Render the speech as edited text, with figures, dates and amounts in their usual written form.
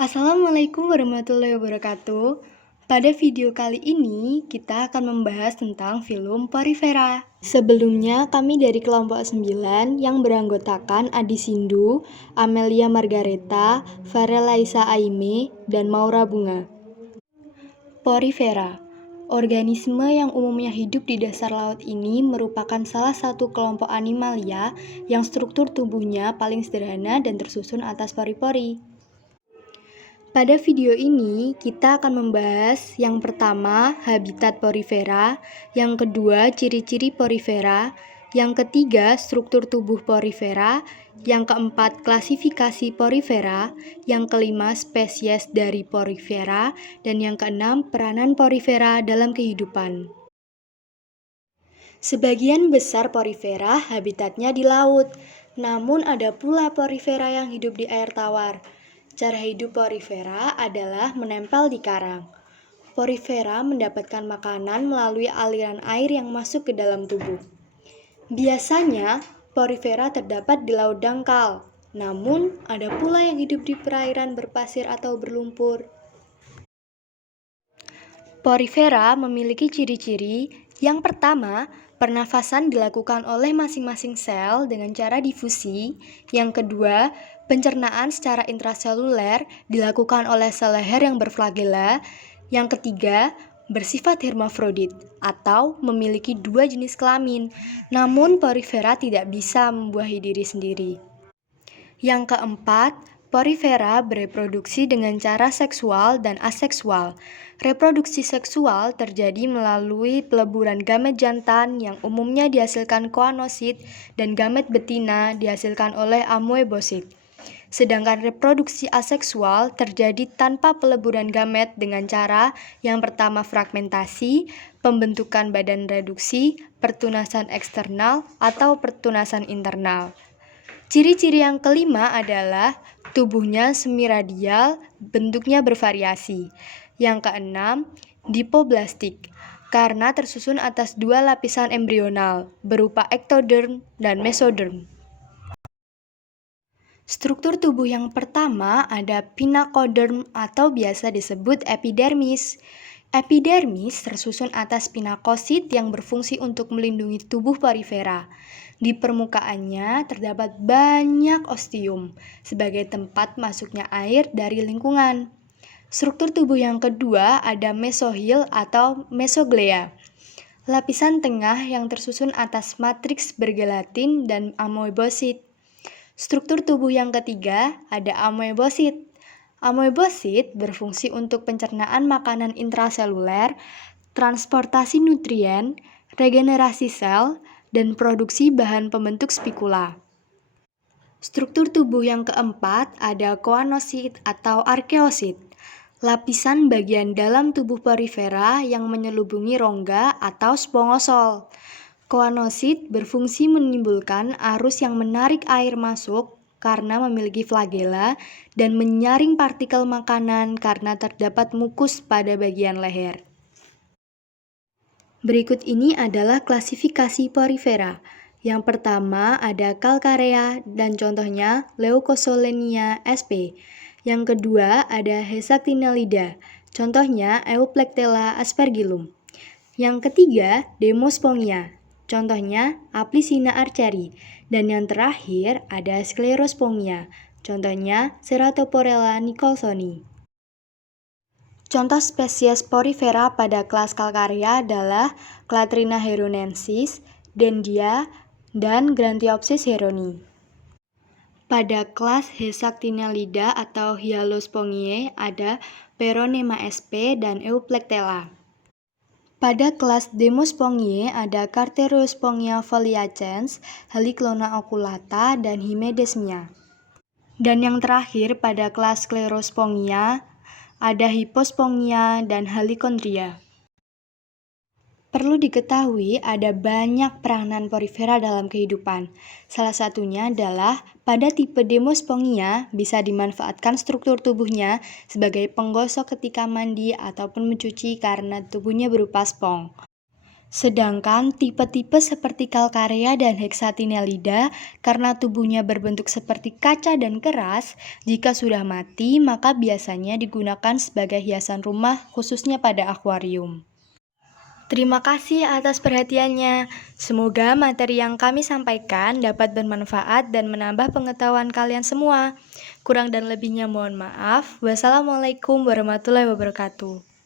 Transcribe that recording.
Assalamualaikum warahmatullahi wabarakatuh. Pada video kali ini, kita akan membahas tentang film Porifera. Sebelumnya, kami dari kelompok 9 yang beranggotakan Adi Sindu, Amelia Margareta, Farel Laisa Aime, dan Maura Bunga. Porifera, organisme yang umumnya hidup di dasar laut ini merupakan salah satu kelompok animalia yang struktur tubuhnya paling sederhana dan tersusun atas pori-pori. Pada video ini, kita akan membahas yang pertama, habitat porifera, yang kedua, ciri-ciri porifera, yang ketiga, struktur tubuh porifera, yang keempat, klasifikasi porifera, yang kelima, spesies dari porifera, dan yang keenam, peranan porifera dalam kehidupan. Sebagian besar porifera habitatnya di laut, namun ada pula porifera yang hidup di air tawar. Cara hidup porifera adalah menempel di karang. Porifera mendapatkan makanan melalui aliran air yang masuk ke dalam tubuh. Biasanya, porifera terdapat di laut dangkal, namun ada pula yang hidup di perairan berpasir atau berlumpur. Porifera memiliki ciri-ciri. Yang pertama, pernafasan dilakukan oleh masing-masing sel dengan cara difusi. Yang kedua, pencernaan secara intraseluler dilakukan oleh sel leher yang berflagela. Yang ketiga, bersifat hermafrodit atau memiliki dua jenis kelamin. Namun porifera tidak bisa membuahi diri sendiri. Yang keempat, porifera bereproduksi dengan cara seksual dan aseksual. Reproduksi seksual terjadi melalui peleburan gamet jantan yang umumnya dihasilkan koanosit dan gamet betina dihasilkan oleh amoebosit. Sedangkan reproduksi aseksual terjadi tanpa peleburan gamet dengan cara yang pertama fragmentasi, pembentukan badan reduksi, pertunasan eksternal atau pertunasan internal. Ciri-ciri yang kelima adalah tubuhnya semiradial, bentuknya bervariasi. Yang keenam, dipoblastik, karena tersusun atas dua lapisan embrional, berupa ektoderm dan mesoderm. Struktur tubuh yang pertama ada pinakoderm atau biasa disebut epidermis. Epidermis tersusun atas pinakosit yang berfungsi untuk melindungi tubuh porifera. Di permukaannya terdapat banyak ostium sebagai tempat masuknya air dari lingkungan. Struktur tubuh yang kedua ada mesohil atau mesoglea. Lapisan tengah yang tersusun atas matriks bergelatin dan amoebosit. Struktur tubuh yang ketiga ada amoebosit. Amoebosit berfungsi untuk pencernaan makanan intraseluler, transportasi nutrien, regenerasi sel, dan produksi bahan pembentuk spikula. Struktur tubuh yang keempat ada koanosit atau arkeosit. Lapisan bagian dalam tubuh porifera yang menyelubungi rongga atau spongosol. Koanosit berfungsi menimbulkan arus yang menarik air masuk karena memiliki flagela dan menyaring partikel makanan karena terdapat mukus pada bagian leher. Berikut ini adalah klasifikasi porifera. Yang pertama ada Calcarea dan contohnya Leucosolenia sp. Yang kedua ada Hexactinellida, contohnya Euplectella aspergillum. Yang ketiga Demospongia, contohnya Aplycina archeri. Dan yang terakhir ada Sclerospongia, contohnya Ceratoporella nicholsoni. Contoh spesies porifera pada kelas Calcarea adalah Clatrina heronensis, Dendia, dan Grantiopsis heroni. Pada kelas Hexactinellida atau Hyalospongiae ada Peronema sp dan Euplectella. Pada kelas Demospongiae ada Carterospongia foliacens, Heliclona oculata, dan Hymedesmia. Dan yang terakhir pada kelas Sclerospongia ada Hypospongia dan Helicondria. Perlu diketahui ada banyak peranan porifera dalam kehidupan. Salah satunya adalah pada tipe Demospongia bisa dimanfaatkan struktur tubuhnya sebagai penggosok ketika mandi ataupun mencuci karena tubuhnya berupa spong. Sedangkan tipe-tipe seperti Calcarea dan Hexatinellida karena tubuhnya berbentuk seperti kaca dan keras, jika sudah mati maka biasanya digunakan sebagai hiasan rumah khususnya pada akuarium. Terima kasih atas perhatiannya. Semoga materi yang kami sampaikan dapat bermanfaat dan menambah pengetahuan kalian semua. Kurang dan lebihnya mohon maaf. Wassalamualaikum warahmatullahi wabarakatuh.